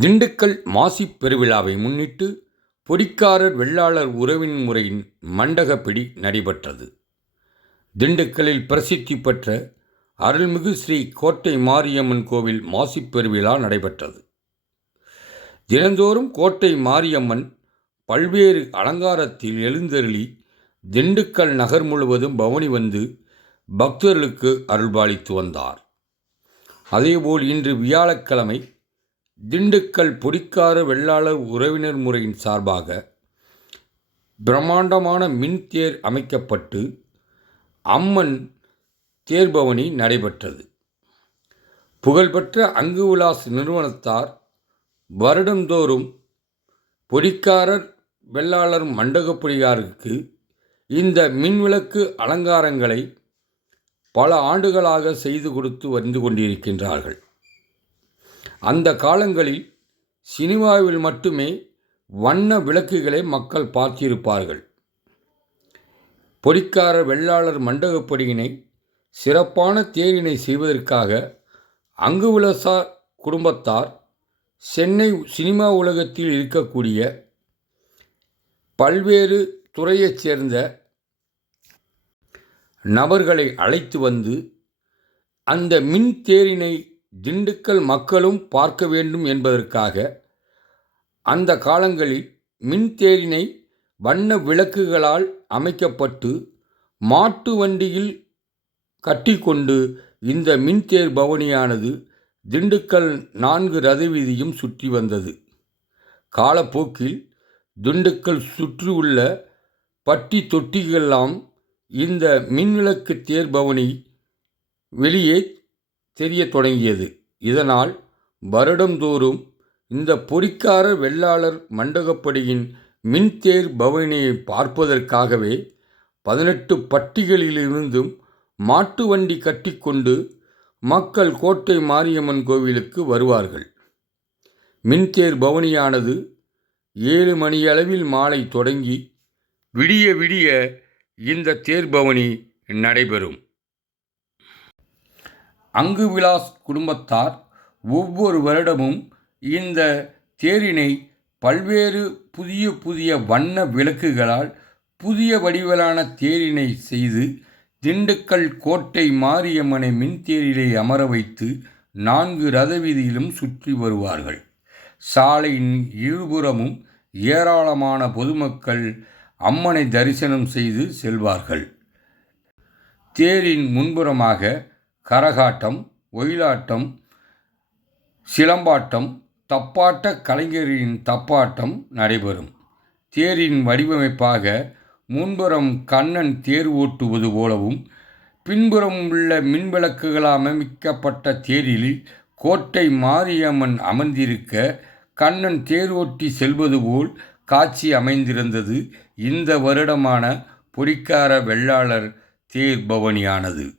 Dindigul Massif பெருவிழாவை முன்னிட்டு பொடிக்காரர் வெள்ளாளர் உறவின் முறையின் மண்டகப்பிடி நடைபெற்றது. திண்டுக்கல்லில் பிரசித்தி பெற்ற அருள்மிகு ஸ்ரீ கோட்டை மாரியம்மன் கோவில் மாசிப் பெருவிழா நடைபெற்றது. தினந்தோறும் கோட்டை மாரியம்மன் பல்வேறு அலங்காரத்தில் எழுந்தருளி திண்டுக்கல் நகர் முழுவதும் பவனி வந்து பக்தர்களுக்கு அருள்பாலித்து வந்தார். அதேபோல் இன்று வியாழக்கிழமை திண்டுக்கல் பொடிக்கார வெள்ளாளர் உறவினர் முறையின் சார்பாக பிரம்மாண்டமான மின்தேர் அமைக்கப்பட்டு அம்மன் தேர்பவனி நடைபெற்றது. புகழ்பெற்ற அங்கு விலாஸ் நிறுவனத்தார் வருடந்தோறும் பொடிக்காரர் வெள்ளாளர் மண்டகப்பொடிகாருக்கு இந்த மின்விளக்கு அலங்காரங்களை பல ஆண்டுகளாக செய்து கொடுத்து வந்து கொண்டிருக்கின்றார்கள். அந்த காலங்களில் சினிமாவில் மட்டுமே வண்ண விளக்குகளை மக்கள் பார்த்திருப்பார்கள். பொறிக்கார வெள்ளாளர் மண்டகப்படியினை சிறப்பான தேரினை செய்வதற்காக அங்குவிலசார் குடும்பத்தார் சென்னை சினிமா உலகத்தில் இருக்கக்கூடிய பல்வேறு துறையைச் சேர்ந்த நபர்களை அழைத்து வந்து அந்த மின் தேரினை திண்டுக்கல் மக்களும் பார்க்க வேண்டும் என்பதற்காக அந்த காலங்களில் மின்தேரினை வண்ண விளக்குகளால் அமைக்கப்பட்டு மாட்டு வண்டியில் கட்டிக்கொண்டு இந்த மின்தேர் பவனியானது திண்டுக்கல் நான்கு ரத வீதியும் சுற்றி வந்தது. காலப்போக்கில் திண்டுக்கல் சுற்றியுள்ள பட்டி தொட்டிகளெல்லாம் இந்த மின்விளக்கு தேர்பவனி வெளியே தெரியத் தொடங்கியது. இதனால் வருடந்தோறும் இந்த பொறிக்கார வெள்ளாளர் மண்டகப்படியின் மின்தேர் பவனியை பார்ப்பதற்காகவே பதினெட்டு பட்டிகளிலிருந்தும் மாட்டு வண்டி கட்டிக்கொண்டு மக்கள் கோட்டை மாரியம்மன் கோவிலுக்கு வருவார்கள். மின்தேர் பவனியானது ஏழு மணியளவில் மாலை தொடங்கி விடிய விடிய இந்த தேர்பவனி நடைபெறும். அங்கு விலாஸ் குடும்பத்தார் ஒவ்வொரு வருடமும் இந்த தேரினை பல்வேறு புதிய புதிய வண்ண விளக்குகளால் புதிய வடிவிலான தேரினை செய்து திண்டுக்கல் கோட்டை மாரியம்மனை மின்தேரிலே அமர வைத்து நான்கு ரத வீதியிலும் சுற்றி வருவார்கள். சாலையின் இருபுறமும் ஏராளமான பொதுமக்கள் அம்மனை தரிசனம் செய்து செல்வார்கள். தேரின் முன்புறமாக கரகாட்டம் ஒயிலாட்டம் சிலம்பாட்டம் தப்பாட்ட கலைஞரின் தப்பாட்டம் நடைபெறும். தேரின் வடிவமைப்பாக முன்புறம் கண்ணன் தேர் ஓட்டுவது போலவும் பின்புறம் உள்ள மின்விளக்குகளால் அமைக்கப்பட்ட தேரில் கோட்டை மாரியம்மன் அமர்ந்திருக்க கண்ணன் தேர் ஓட்டி செல்வது போல் காட்சி அமைந்திருந்தது. இந்த வருடமான பொறிக்கார வெள்ளாளர் தேர் பவனியானது.